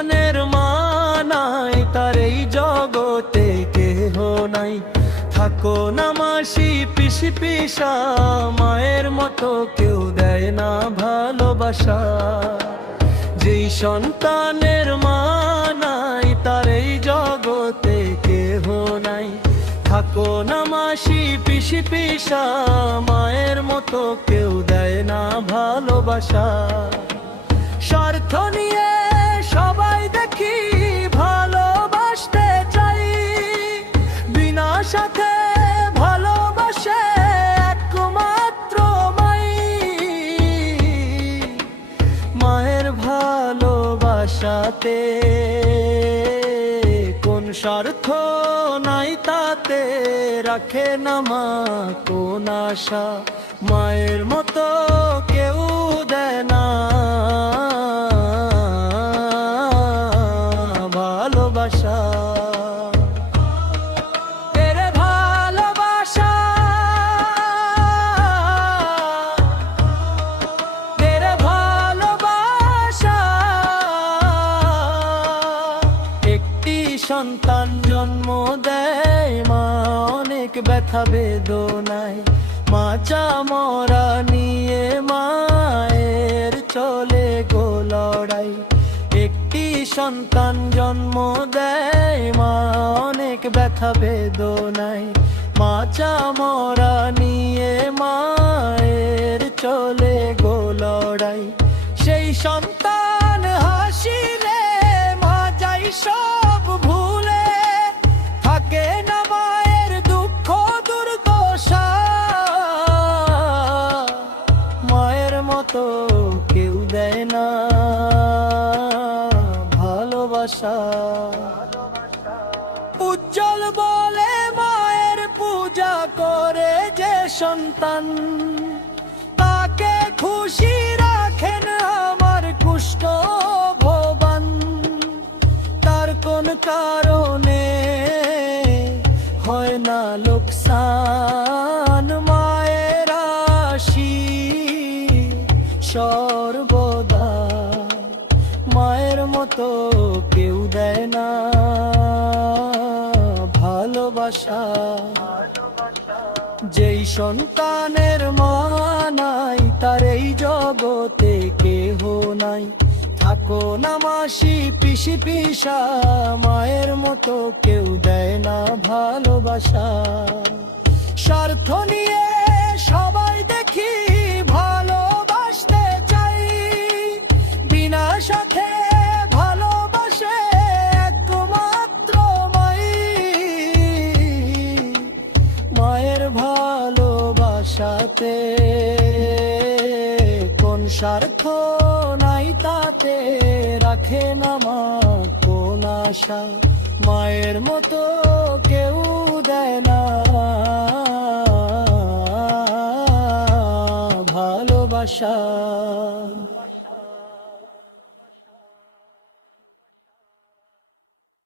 সন্তানের মা নাই, তার এই জগতে কেহ নাই। থাকো না মাসি পিসি পিসা, মায়ের মতো কেউ দেয় না ভালোবাসা। যেই সন্তানের মা নাই, তার এই জগতে কেহ নাই। থাকো না মাসি পিসি পিসা, মায়ের মতো কেউ দেয় না ভালোবাসা। স্বার্থ নিয়ে সবাই দেখি ভালোবাসতে চাই, বিনা সাথে ভালোবাসে একমাত্র মাই। মায়ের ভালোবাসাতে কোন স্বার্থ নাই, তাতে রাখে না মা কোন আশা। মায়ের মতো কেউ দেয় না ভালোবাসা। তেরে ভালোবাসা, তেরে ভালোবাসা। একটি সন্তান জন্ম দেয় মা অনেক ব্যথা বেদনায়। মা চামরা নিয়ে মায়ের চলে গো লড়াই। একটি সন্তান জন্ম দেয় মা অনেক ব্যথা বেদনায়। মা চামরা নিয়ে মায়ের চলে গো লড়াই। সেই সন্তান হাসিলে মা যাই সব ভুলে, থাকে না মায়ের দুঃখ দুর্দশা। মায়ের মতো কেউ দেয় না ভালোবাসা। উজ্জ্বল বলে মায়ের পূজা করে যে সন্তান, তাকে খুশি রাখেন আমার কুষ্ঠ ভবান। তার কোন কারণে হয় না লোকসান, মায়ের আশীর্বাদ সর্বদা। মায়ের মতো কেউ দেয় না ভালোবাসা। যেই সন্তানের মা নাই, তার এই জগতে কেহ নাই। থাকো না মাসি পিসি পিসা, মায়ের মতো কেউ দেয় না ভালোবাসা। স্বার্থ নিয়ে সবাই দেখি ভালোবাসতে চাই, বিনা সাথে ভালোবাসে একমাত্র মাই। মায়ের ভালোবাসাতে কোন স্বার্থ নাই, তাতে রাখে না মা কোন আশা। মায়ের মতো কেউ দেয় না ভালোবাসা।